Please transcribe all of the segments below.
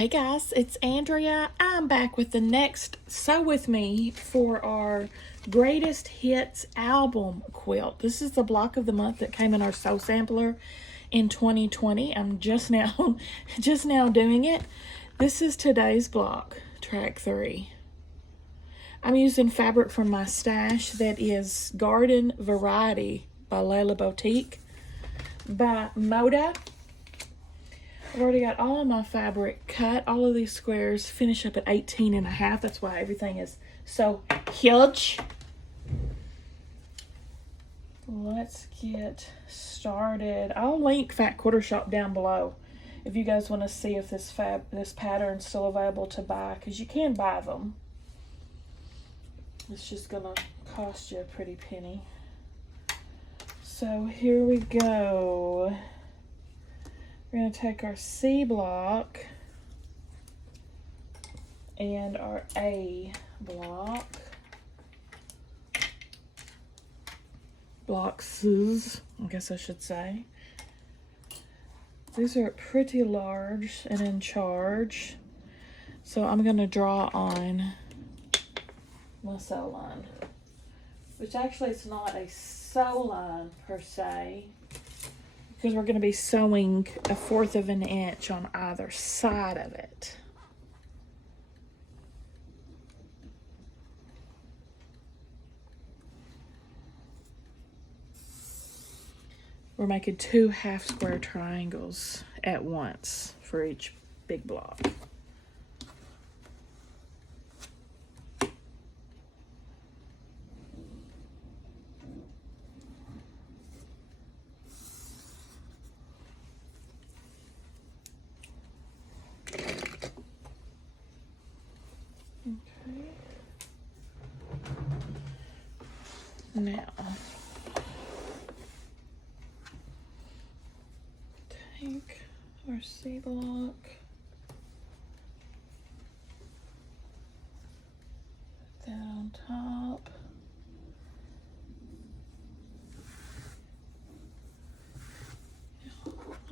Hey guys, it's Andrea. I'm back with the next Sew With Me for our Greatest Hits Album Quilt. This is the block of the month that came in our Sew Sampler in 2020. I'm just now doing it. This is today's block, track 3. I'm using fabric from my stash that is Garden Variety by Layla Boutique by Moda. I've already got all of my fabric cut. All of these squares finish up at 18.5. That's why everything is so huge. Let's get started. I'll link Fat Quarter Shop down below if you guys want to see if this pattern's still available to buy, because you can buy them. It's just gonna cost you a pretty penny. So here we go. We're going to take our C block and our A block, blocks, I guess I should say. These are pretty large and in charge, so I'm going to draw on my sew line, which actually it's not a sew line per se, because we're going to be sewing 1/4 of an inch on either side of it. We're making 2 half square triangles at once for each big block. Now, take our C block, put that on top.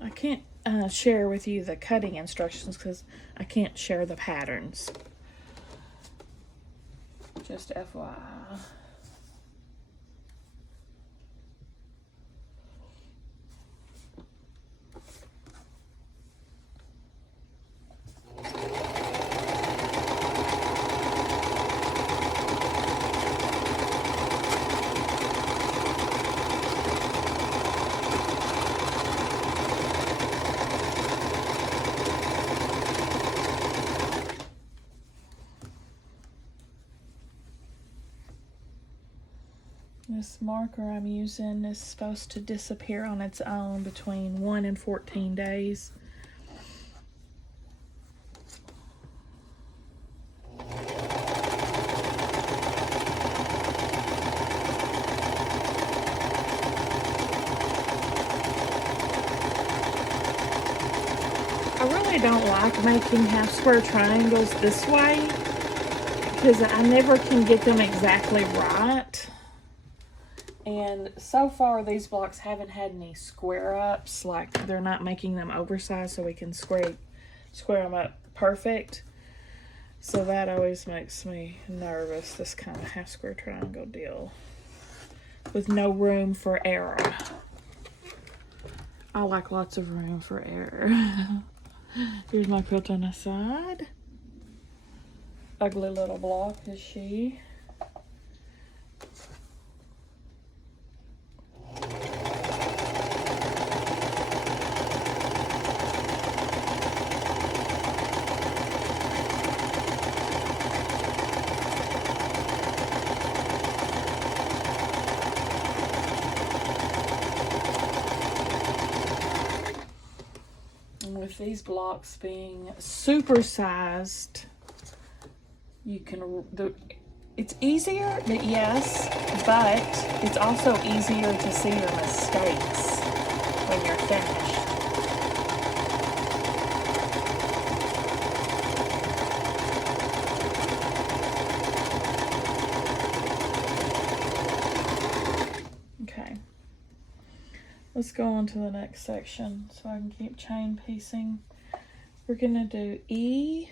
I can't share with you the cutting instructions because I can't share the patterns. Just FYI. This marker I'm using is supposed to disappear on its own between 1 and 14 days. I really don't like making half square triangles this way because I never can get them exactly right. And so far, these blocks haven't had any square ups, like they're not making them oversized so we can square them up perfect. So that always makes me nervous, this kind of half square triangle deal with no room for error. I like lots of room for error. Here's my quilt on the side. Ugly little block is she. With these blocks being supersized, you can it's easier, yes, but it's also easier to see your mistakes when you're finished. Okay. Let's go on to the next section so I can keep chain piecing. We're gonna do E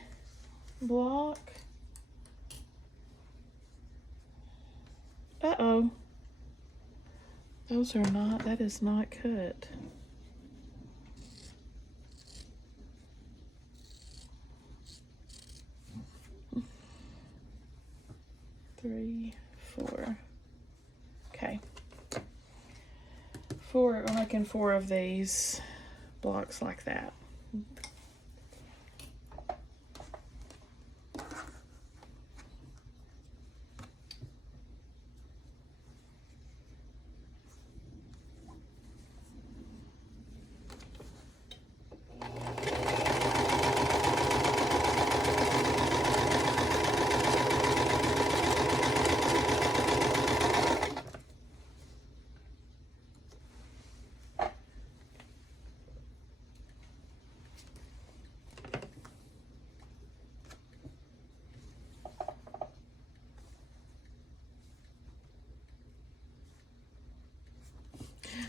block. Uh-oh. Those are not, that is not cut. Three, four. Okay. We're making 4 of these blocks like that.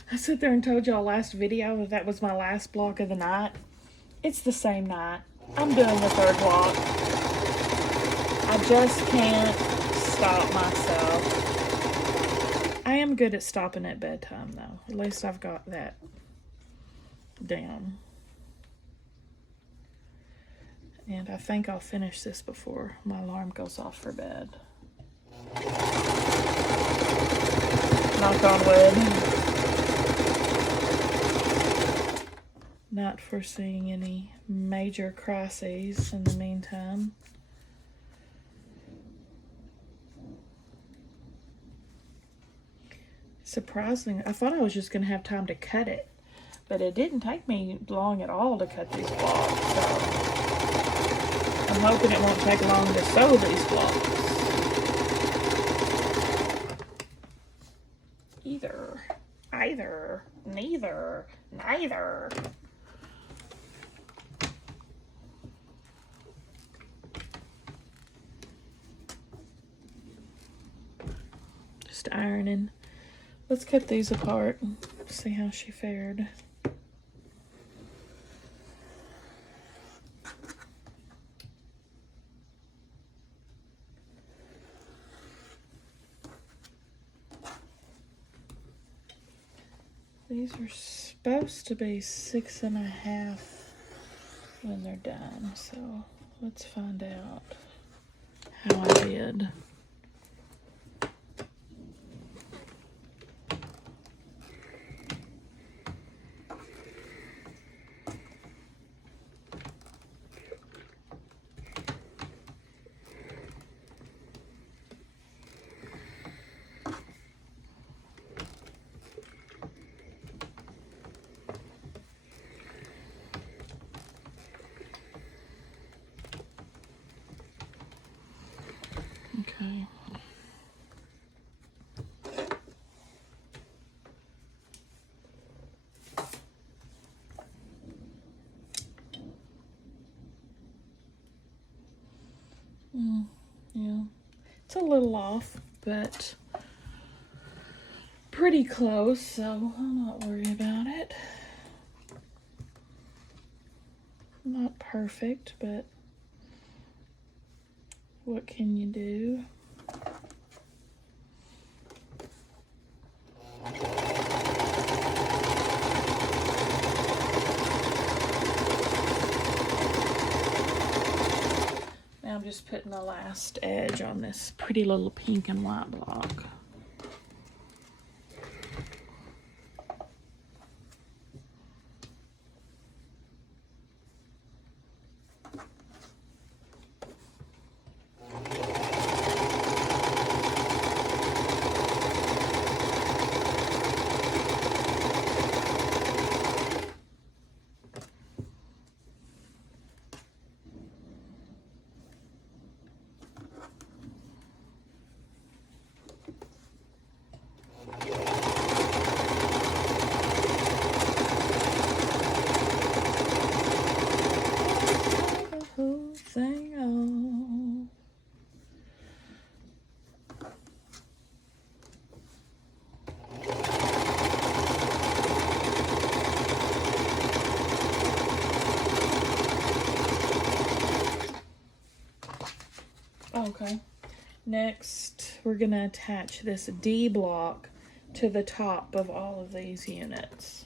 I sat there and told y'all last video that was my last block of the night. It's the same night. I'm doing the 3rd block. I just can't stop myself. I am good at stopping at bedtime though. At least I've got that down. And I think I'll finish this before my alarm goes off for bed. Knock on wood. Not foreseeing any major crises in the meantime. Surprising, I thought I was just going to have time to cut it, but it didn't take me long at all to cut these blocks, so I'm hoping it won't take long to sew these blocks. Either, neither. Just ironing. Let's cut these apart and see how she fared. These are supposed to be 6.5 when they're done, so let's find out how I did. Okay. Yeah, it's a little off, but pretty close, so I'll not worry about it. Not perfect, but what can you do? Now I'm just putting the last edge on this pretty little pink and white block. Okay. Next, we're going to attach this D block to the top of all of these units.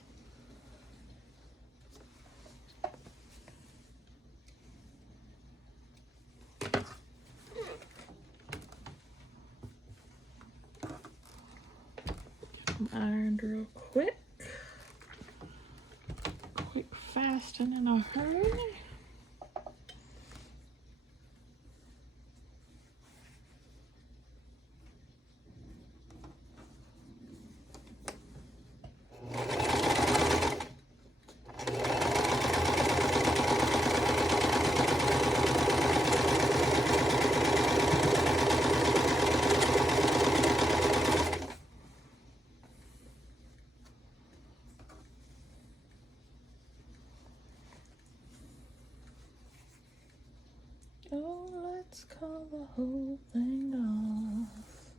Ironed real quick. Quick, fast, and in a hurry. Oh, let's call the whole thing off.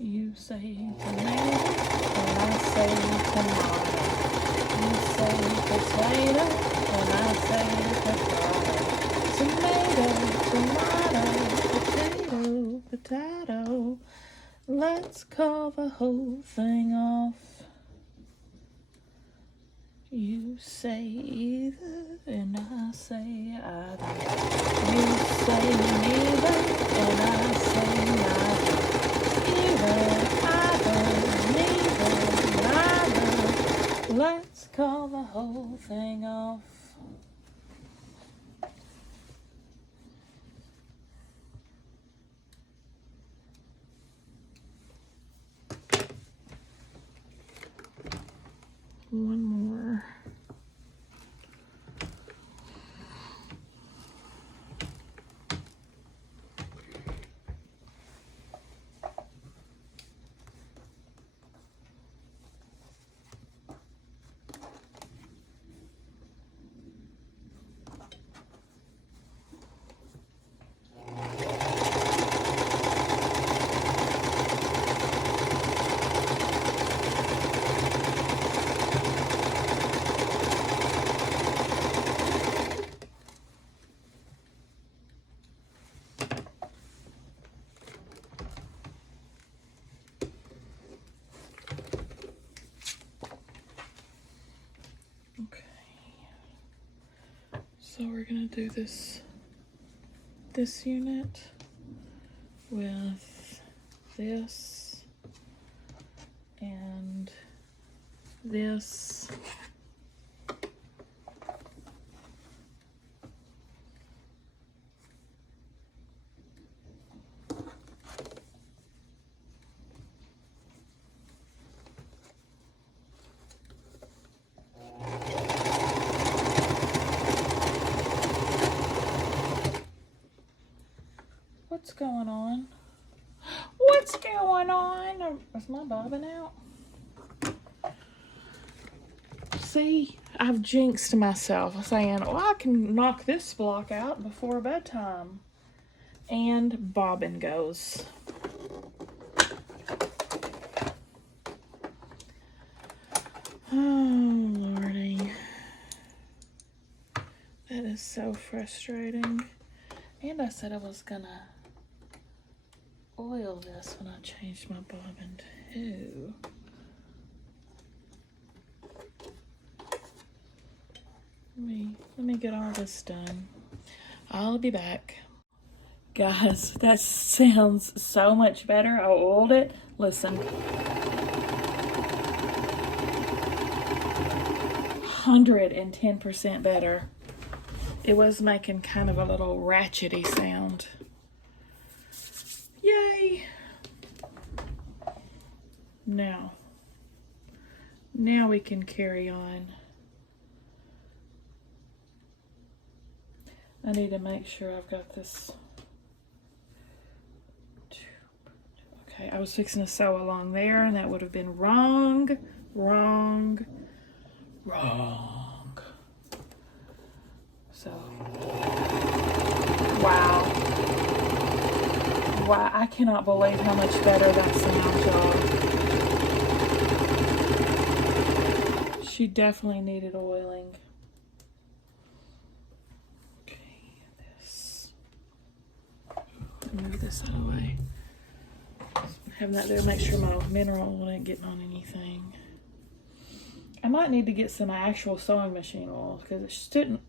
You say tomato, and I say tomato. You say potato, and I say potato. Tomato, tomato, potato. Let's call the whole thing off. You say either, and I say either. You say neither, and I say neither. Either, neither, neither. Let's call the whole thing off. One more. So we're gonna do this unit with this and this. What's going on? What's going on? Is my bobbin out? See, I've jinxed myself saying, oh, I can knock this block out before bedtime. And bobbin goes. Oh, Lordy. That is so frustrating. And I said I was gonna oil this when I changed my bobbin too. Let me get all this done. I'll be back. Guys, that sounds so much better. I oiled it. Listen. 110% better. It was making kind of a little ratchety sound. Yay! Now we can carry on. I need to make sure I've got this. Okay, I was fixing to sew along there, and that would have been wrong. So, wow, I cannot believe how much better that sounds, y'all. She definitely needed oiling. Move this out of the way. Having that there, make sure my mineral oil ain't getting on anything. I might need to get some actual sewing machine oil because it shouldn't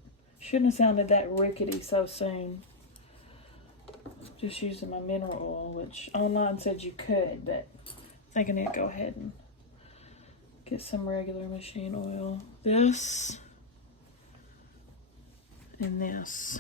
have sounded that rickety so soon. Just using my mineral oil, which online said you could, but I think I need to go ahead and get some regular machine oil. This and this.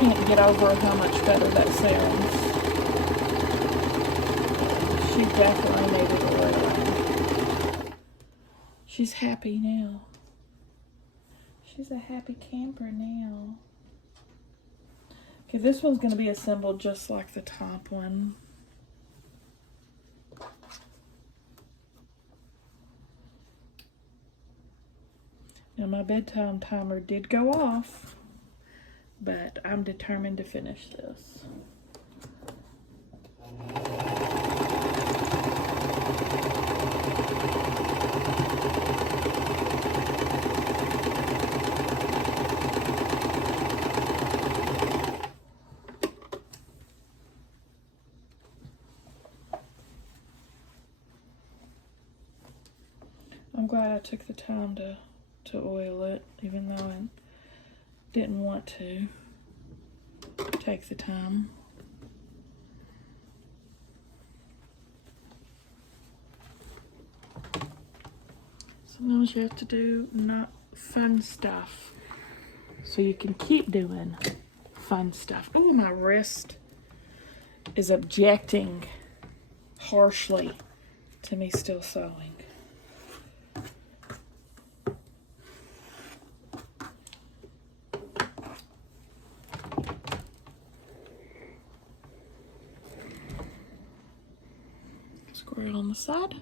Can't get over how much better that sounds. She definitely needed oil. She's happy now. She's a happy camper now. Okay, this one's going to be assembled just like the top one. Now my bedtime timer did go off, but I'm determined to finish this. I'm glad I took the time to oil it, even though I didn't want to take the time. Sometimes you have to do not fun stuff so you can keep doing fun stuff. Oh, my wrist is objecting harshly to me still sewing. Square it on the side.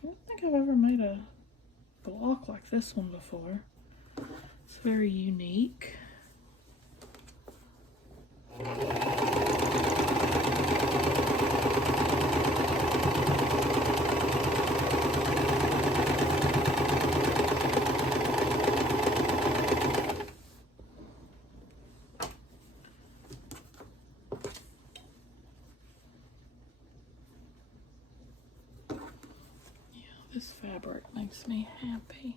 I don't think I've ever made a block like this one before. It's very unique. This fabric makes me happy.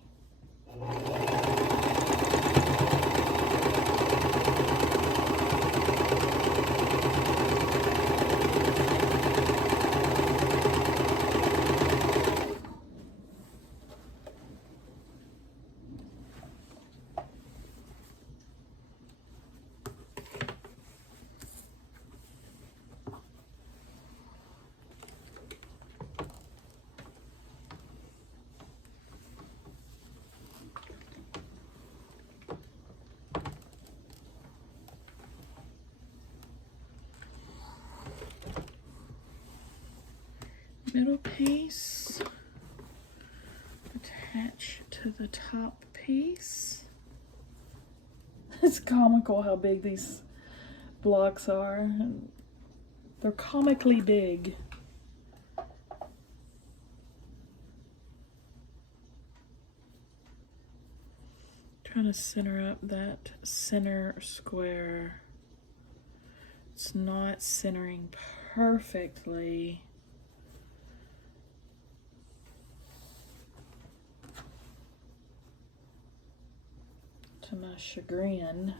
Middle piece, attach to the top piece. It's comical how big these blocks are. They're comically big. Trying to center up that center square. It's not centering perfectly. chagrin.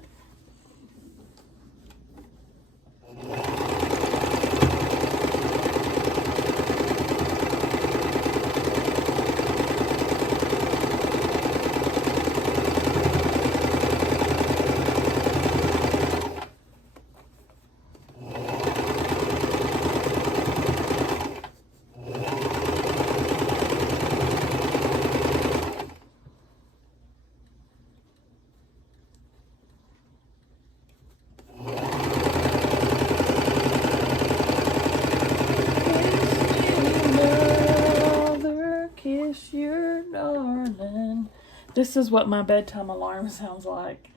This is what my bedtime alarm sounds like.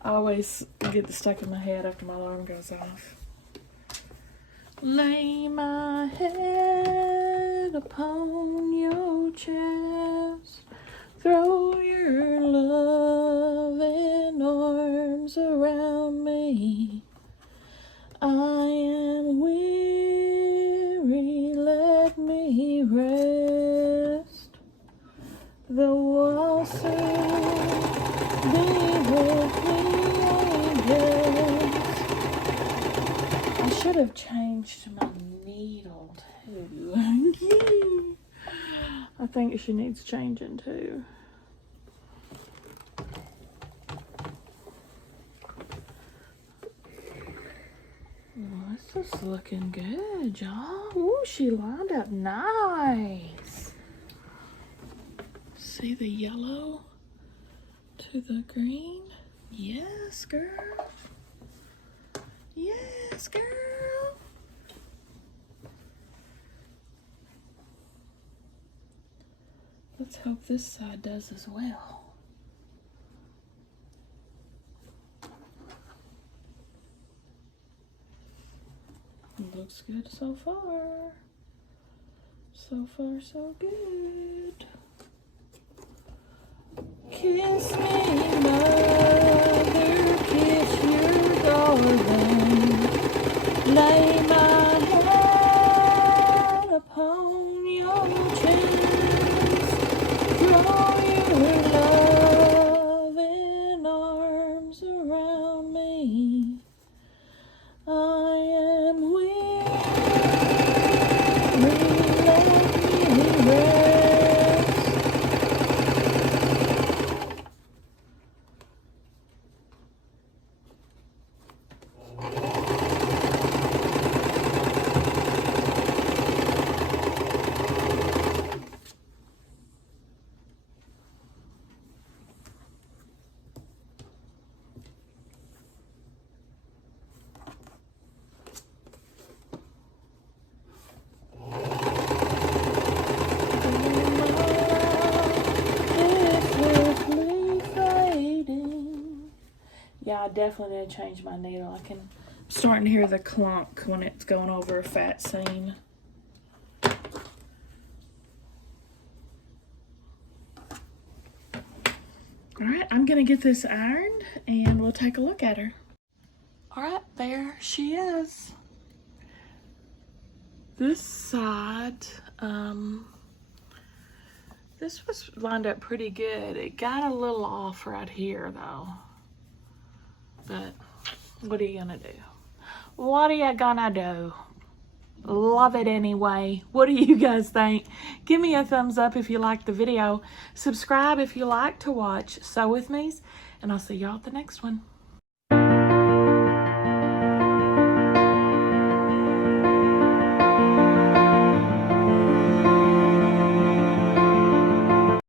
I always get this stuck in my head after my alarm goes off. Lay my head upon your chest. Throw your loving arms around me. I am weary, let me rest. Though I'll soon be with the angels. I should have changed my needle too. I think she needs changing too. Well, this is looking good, y'all. Ooh, she lined up nice. See the yellow to the green? Yes, girl. Yes, girl. Let's hope this side does as well. Looks good so far. So far, so good. Kiss me, mother, kiss your darling. Lay my head upon your chest. Throw your loving arms around me. I am weary, let me rest. Yeah, I definitely need to change my needle. I'm starting to hear the clunk when it's going over a fat seam. All right, I'm gonna get this ironed and we'll take a look at her. All right, there she is. This side, this was lined up pretty good. It got a little off right here though. But what are you gonna do? What are you gonna do? Love it anyway. What do you guys think? Give me a thumbs up if you liked the video. Subscribe if you like to watch Sew With Me's. And I'll see y'all at the next one.